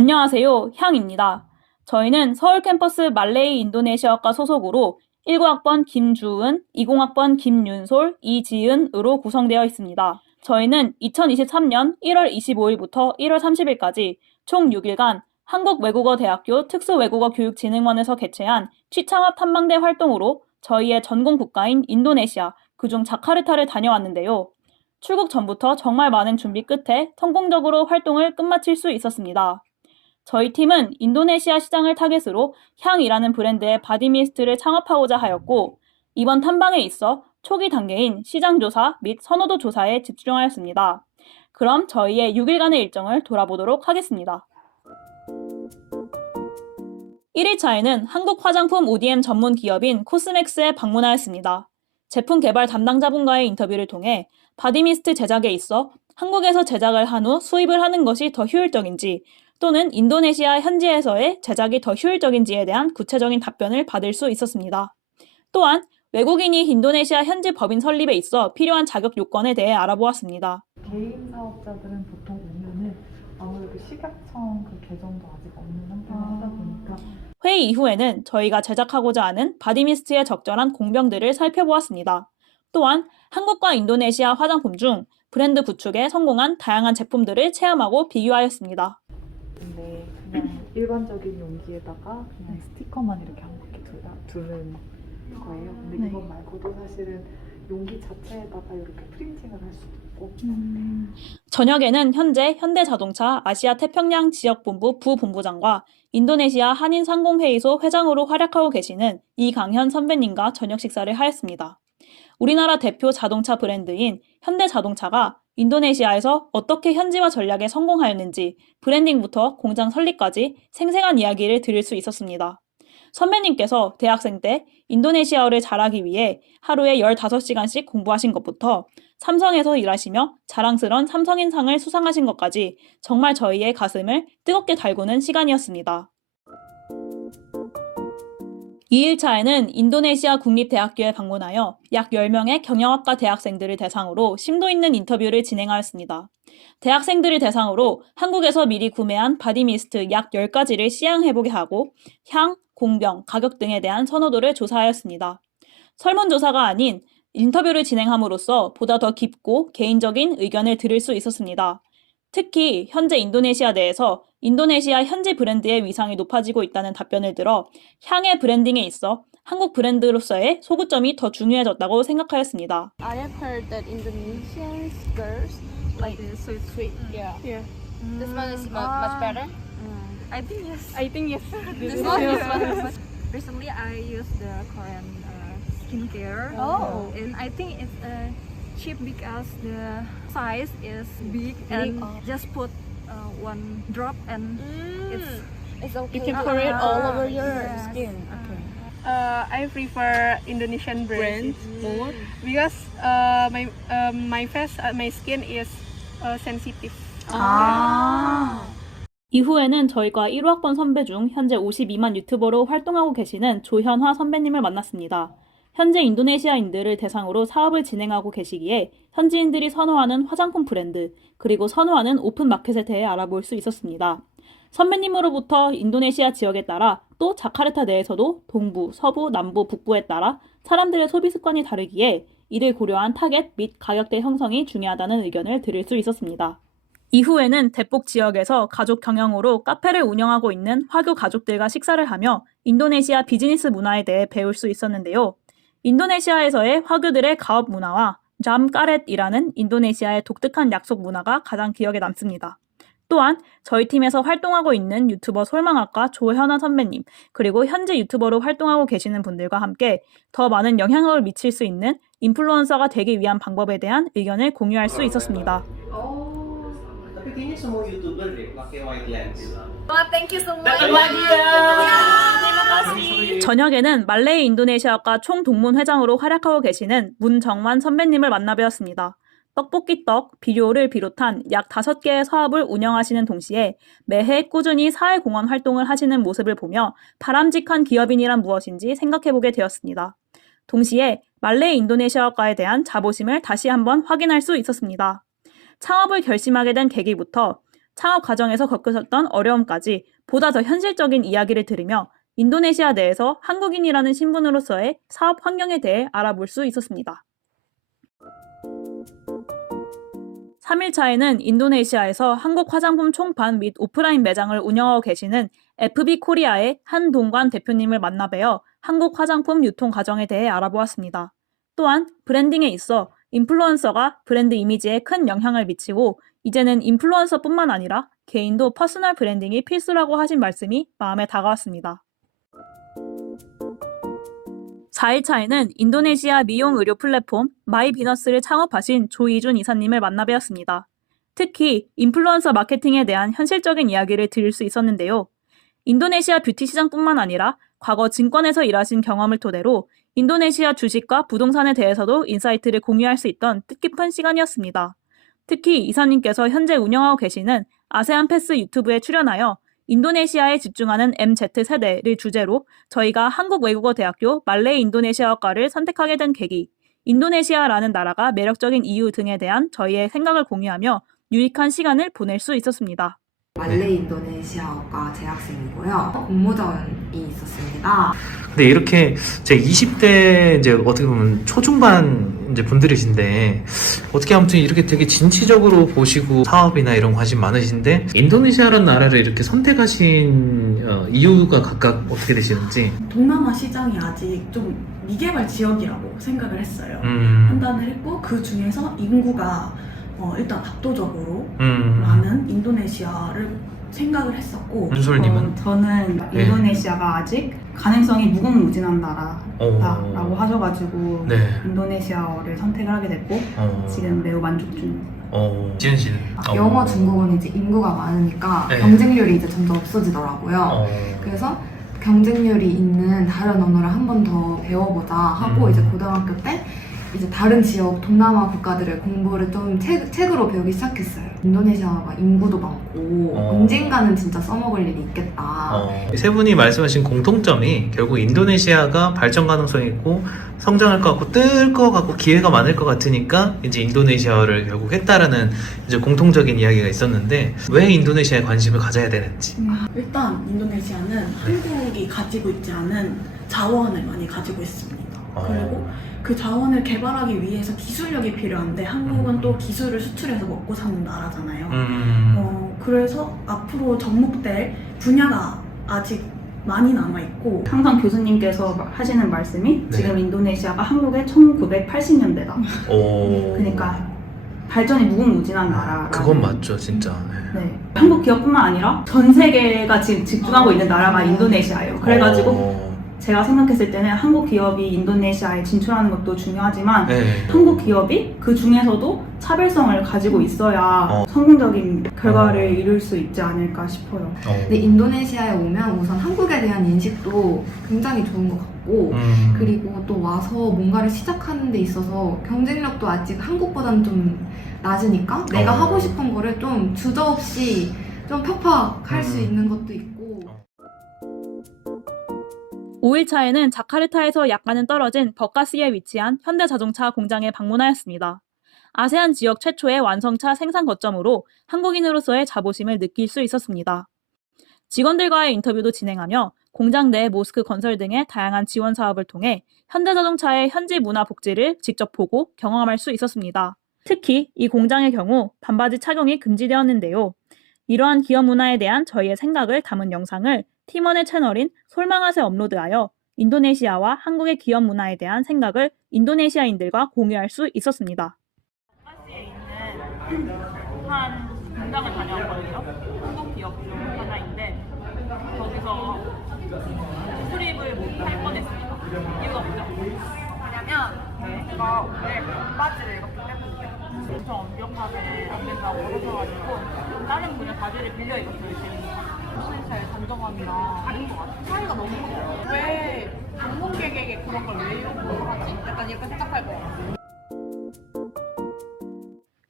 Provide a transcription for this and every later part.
안녕하세요. 향입니다. 저희는 서울 캠퍼스 말레이 인도네시아과 소속으로 19학번 김주은, 20학번 김윤솔, 이지은으로 구성되어 있습니다. 저희는 2023년 1월 25일부터 1월 30일까지 총 6일간 한국외국어대학교 특수외국어교육진흥원에서 개최한 취창합 탐방대 활동으로 저희의 전공 국가인 인도네시아, 그중 자카르타를 다녀왔는데요. 출국 전부터 정말 많은 준비 끝에 성공적으로 활동을 끝마칠 수 있었습니다. 저희 팀은 인도네시아 시장을 타겟으로 향이라는 브랜드의 바디미스트를 창업하고자 하였고, 이번 탐방에 있어 초기 단계인 시장 조사 및 선호도 조사에 집중하였습니다. 그럼 저희의 6일간의 일정을 돌아보도록 하겠습니다. 1일차에는 한국 화장품 ODM 전문 기업인 코스맥스에 방문하였습니다. 제품 개발 담당자분과의 인터뷰를 통해 바디미스트 제작에 있어 한국에서 제작을 한 후 수입을 하는 것이 더 효율적인지 또는 인도네시아 현지에서의 제작이 더 효율적인지에 대한 구체적인 답변을 받을 수 있었습니다. 또한 외국인이 인도네시아 현지 법인 설립에 있어 필요한 자격 요건에 대해 알아보았습니다. 개인 사업자들은 보통 오면은 아무래도 식약청 그 계정도 아직 없는 상태로 아. 보니까 회의 이후에는 저희가 제작하고자 하는 바디미스트에 적절한 공병들을 살펴보았습니다. 또한 한국과 인도네시아 화장품 중 브랜드 구축에 성공한 다양한 제품들을 체험하고 비교하였습니다. 근데 그냥 일반적인 용기에다가 그냥 스티커만 이렇게 한 바퀴 두다, 두는 거예요. 근데 네. 이것 말고도 사실은 용기 자체에다가 이렇게 프린팅을 할 수도 있고 저녁에는 현재 현대자동차 아시아 태평양 지역본부 부본부장과 인도네시아 한인상공회의소 회장으로 활약하고 계시는 이강현 선배님과 저녁 식사를 하였습니다. 우리나라 대표 자동차 브랜드인 현대자동차가 인도네시아에서 어떻게 현지화 전략에 성공하였는지 브랜딩부터 공장 설립까지 생생한 이야기를 들을 수 있었습니다. 선배님께서 대학생 때 인도네시아어를 잘하기 위해 하루에 15시간씩 공부하신 것부터 삼성에서 일하시며 자랑스런 삼성인상을 수상하신 것까지 정말 저희의 가슴을 뜨겁게 달구는 시간이었습니다. 2일차에는 인도네시아 국립대학교에 방문하여 약 10명의 경영학과 대학생들을 대상으로 심도 있는 인터뷰를 진행하였습니다. 대학생들을 대상으로 한국에서 미리 구매한 바디미스트 약 10가지를 시향해보게 하고 향, 공병, 가격 등에 대한 선호도를 조사하였습니다. 설문조사가 아닌 인터뷰를 진행함으로써 보다 더 깊고 개인적인 의견을 들을 수 있었습니다. 특히 현재 인도네시아 내에서 인도네시아 현지 브랜드의 위상이 높아지고 있다는 답변을 들어 향의 브랜딩에 있어 한국 브랜드로서의 소구점이 더 중요해졌다고 생각하였습니다. I have heard that Indonesian girls like sweet sweet yeah. yeah This one is mu- much better. i think yes I think yes. this one one, is one. recently i used the korean uh, skincare Oh. and i think it's uh, cheap because the size is big and Oh. just put uh, one drop and it's It's okay. You can pour it all Ah, over your yes. skin. Uh, I prefer Indonesian brands more because uh, my uh, my face uh, my skin is uh, sensitive. 이후에는 저희가 1호 학번 선배 중 현재 52만 유튜버로 활동하고 계시는 조현화 선배님을 만났습니다. 현재 인도네시아인들을 대상으로 사업을 진행하고 계시기에 현지인들이 선호하는 화장품 브랜드, 그리고 선호하는 오픈 마켓에 대해 알아볼 수 있었습니다. 선배님으로부터 인도네시아 지역에 따라 또 자카르타 내에서도 동부, 서부, 남부, 북부에 따라 사람들의 소비 습관이 다르기에 이를 고려한 타겟 및 가격대 형성이 중요하다는 의견을 들을 수 있었습니다. 이후에는 대폭 지역에서 가족 경영으로 카페를 운영하고 있는 화교 가족들과 식사를 하며 인도네시아 비즈니스 문화에 대해 배울 수 있었는데요. 인도네시아에서의 화교들의 가업 문화와 잠 까렛이라는 인도네시아의 독특한 약속 문화가 가장 기억에 남습니다. 또한 저희 팀에서 활동하고 있는 유튜버 솔망학과 조현아 선배님, 그리고 현재 유튜버로 활동하고 계시는 분들과 함께 더 많은 영향력을 미칠 수 있는 인플루언서가 되기 위한 방법에 대한 의견을 공유할 수 있었습니다. Oh, thank you so much. 저녁에는 말레이 인도네시아과 총동문 회장으로 활약하고 계시는 문정환 선배님을 만나 뵈었습니다. 떡볶이 떡, 비료를 비롯한 약 5개의 사업을 운영하시는 동시에 매해 꾸준히 사회공헌 활동을 하시는 모습을 보며 바람직한 기업인이란 무엇인지 생각해보게 되었습니다. 동시에 말레이 인도네시아과에 대한 자부심을 다시 한번 확인할 수 있었습니다. 창업을 결심하게 된 계기부터 창업 과정에서 겪으셨던 어려움까지 보다 더 현실적인 이야기를 들으며 인도네시아 내에서 한국인이라는 신분으로서의 사업 환경에 대해 알아볼 수 있었습니다. 3일차에는 인도네시아에서 한국 화장품 총판 및 오프라인 매장을 운영하고 계시는 FB 코리아의 한동관 대표님을 만나 뵈어 한국 화장품 유통 과정에 대해 알아보았습니다. 또한 브랜딩에 있어 인플루언서가 브랜드 이미지에 큰 영향을 미치고 이제는 인플루언서뿐만 아니라 개인도 퍼스널 브랜딩이 필수라고 하신 말씀이 마음에 다가왔습니다. 4일차에는 인도네시아 미용 의료 플랫폼 마이비너스를 창업하신 조이준 이사님을 만나 뵈었습니다. 특히 인플루언서 마케팅에 대한 현실적인 이야기를 들을 수 있었는데요. 인도네시아 뷰티 시장뿐만 아니라 과거 증권에서 일하신 경험을 토대로 인도네시아 주식과 부동산에 대해서도 인사이트를 공유할 수 있던 뜻깊은 시간이었습니다. 특히 이사님께서 현재 운영하고 계시는 아세안 패스 유튜브에 출연하여 인도네시아에 집중하는 MZ세대를 주제로 저희가 한국외국어대학교 말레이 인도네시아과를 선택하게 된 계기, 인도네시아라는 나라가 매력적인 이유 등에 대한 저희의 생각을 공유하며 유익한 시간을 보낼 수 있었습니다. 말레이 인도네시아어과 재학생이고요. 공모전이 있었습니다. 근데 이렇게 제 20대 이제 어떻게 보면 초중반 이제 분들이신데 어떻게 아무튼 이렇게 되게 진취적으로 보시고 사업이나 이런 관심 많으신데 인도네시아라는 나라를 이렇게 선택하신 어, 이유가 각각 어떻게 되시는지? 동남아 시장이 아직 좀 미개발 지역이라고 생각을 했어요. 음, 판단을 했고 그 중에서 인구가 어, 일단 압도적으로 음, 많은 인도네시아를 생각을 했었고 윤솔님은 어, 저는 네. 인도네시아가 아직 가능성이 무궁무진한 어, 나라다라고 하셔가지고 네, 인도네시아어를 선택을 하게 됐고 어, 지금 매우 만족 중입니다. 어, 지은 씨는 어, 영어, 중국어는 이제 인구가 많으니까 네. 경쟁률이 이제 점점 없어지더라고요. 어, 그래서 경쟁률이 있는 다른 언어를 한 번 더 배워보자 하고 음. 이제 고등학교 때 이제 다른 지역 동남아 국가들을 공부를 좀 책, 책으로 배우기 시작했어요. 인도네시아가 인구도 많고 어. 언젠가는 진짜 써먹을 일이 있겠다. 어, 세 분이 말씀하신 공통점이 결국 인도네시아가 발전 가능성이 있고 성장할 것 같고 뜰 것 같고 기회가 많을 것 같으니까 이제 인도네시아를 결국 했다라는 이제 공통적인 이야기가 있었는데 왜 인도네시아에 관심을 가져야 되는지 일단 인도네시아는 한국이 가지고 있지 않은 자원을 많이 가지고 있습니다. 어. 그리고 그 자원을 개발하기 위해서 기술력이 필요한데 한국은 음. 또 기술을 수출해서 먹고 사는 나라잖아요. 음, 어, 그래서 앞으로 접목될 분야가 아직 많이 남아 있고 항상 교수님께서 하시는 말씀이 네. 지금 인도네시아가 한국의 1980년대다. 오, 그러니까 발전이 무궁무진한 나라. 그건 맞죠 진짜 네. 네. 한국 기업뿐만 아니라 전 세계가 지금 집중하고 있는 나라가 인도네시아예요. 그래가지고 어, 제가 생각했을 때는 한국 기업이 인도네시아에 진출하는 것도 중요하지만 네. 한국 기업이 그 중에서도 차별성을 가지고 있어야 어. 성공적인 결과를 어. 이룰 수 있지 않을까 싶어요. 어, 근데 인도네시아에 오면 우선 한국에 대한 인식도 굉장히 좋은 것 같고 음, 그리고 또 와서 뭔가를 시작하는 데 있어서 경쟁력도 아직 한국보다는 좀 낮으니까 내가 어. 하고 싶은 거를 좀 주저없이 좀 팍팍 할수 음. 있는 것도 있고 5일차에는 자카르타에서 약간은 떨어진 버카스에 위치한 현대자동차 공장에 방문하였습니다. 아세안 지역 최초의 완성차 생산 거점으로 한국인으로서의 자부심을 느낄 수 있었습니다. 직원들과의 인터뷰도 진행하며 공장 내 모스크 건설 등의 다양한 지원 사업을 통해 현대자동차의 현지 문화 복지를 직접 보고 경험할 수 있었습니다. 특히 이 공장의 경우 반바지 착용이 금지되었는데요. 이러한 기업 문화에 대한 저희의 생각을 담은 영상을 팀원의 채널인 솔망아에 업로드하여 인도네시아와 한국의 기업 문화에 대한 생각을 인도네시아인들과 공유할 수 있었습니다. 버카스에 있는 한 공장을 다녀왔거든요. 한국 기업 중 하나인데 거기서 수립을 못할 뻔했습니다. 이유가 뭐죠? 왜냐면 제가 오늘 반바지를 입었기 때문에 엄청 완벽하게 안 된다고 하셔가지고 좀 다른 분야 바지를 빌려 입었어요. 지금 인도네시아의 단정함이랑 다른 것 같아요. 차이가 너무 커요. 왜 방문객에게 그런 걸왜 요구하지? 약간 이렇게 생각할 것 같아요.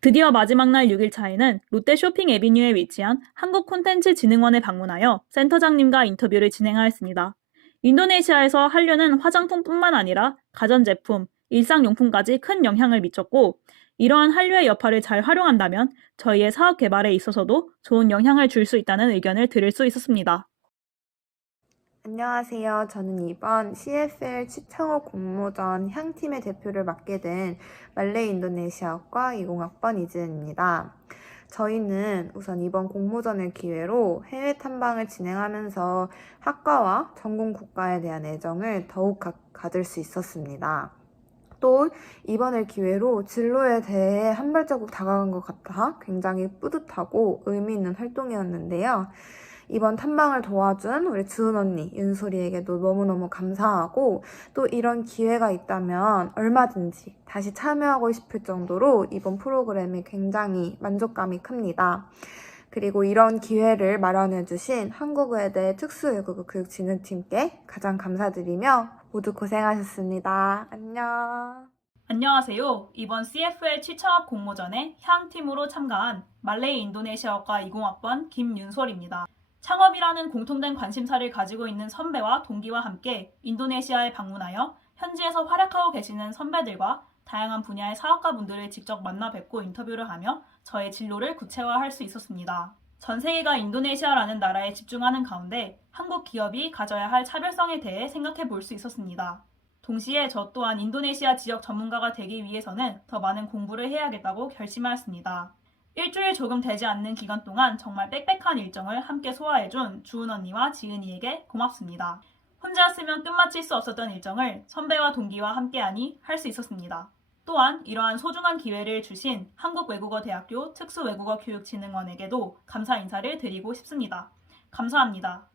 드디어 마지막 날 6일 차에는 롯데 쇼핑 에비뉴에 위치한 한국 콘텐츠 진흥원에 방문하여 센터장님과 인터뷰를 진행하였습니다. 인도네시아에서 한류는 화장품뿐만 아니라 가전제품, 일상용품까지 큰 영향을 미쳤고 이러한 한류의 여파를 잘 활용한다면 저희의 사업 개발에 있어서도 좋은 영향을 줄 수 있다는 의견을 들을 수 있었습니다. 안녕하세요. 저는 이번 CFL 치청호 공모전 향팀의 대표를 맡게 된 말레 인도네시아과 20학번 이지은입니다. 저희는 우선 이번 공모전을 기회로 해외 탐방을 진행하면서 학과와 전공 국가에 대한 애정을 더욱 가, 가질 수 있었습니다. 또 이번을 기회로 진로에 대해 한 발자국 다가간 것 같아 굉장히 뿌듯하고 의미 있는 활동이었는데요. 이번 탐방을 도와준 우리 주은 언니, 윤소리에게도 너무너무 감사하고 또 이런 기회가 있다면 얼마든지 다시 참여하고 싶을 정도로 이번 프로그램이 굉장히 만족감이 큽니다. 그리고 이런 기회를 마련해주신 한국외대 특수외국어 교육진흥팀께 가장 감사드리며 모두 고생하셨습니다. 안녕. 안녕하세요. 이번 CFL 취창업 공모전에 향팀으로 참가한 말레이 인도네시아어과 20학번 김윤솔입니다. 창업이라는 공통된 관심사를 가지고 있는 선배와 동기와 함께 인도네시아에 방문하여 현지에서 활약하고 계시는 선배들과 다양한 분야의 사업가분들을 직접 만나 뵙고 인터뷰를 하며 저의 진로를 구체화할 수 있었습니다. 전 세계가 인도네시아라는 나라에 집중하는 가운데 한국 기업이 가져야 할 차별성에 대해 생각해 볼 수 있었습니다. 동시에 저 또한 인도네시아 지역 전문가가 되기 위해서는 더 많은 공부를 해야겠다고 결심하였습니다. 일주일 조금 되지 않는 기간 동안 정말 빽빽한 일정을 함께 소화해준 주은 언니와 지은이에게 고맙습니다. 혼자였으면 끝마칠 수 없었던 일정을 선배와 동기와 함께하니 할 수 있었습니다. 또한 이러한 소중한 기회를 주신 한국외국어대학교 특수외국어교육진흥원에게도 감사 인사를 드리고 싶습니다. 감사합니다.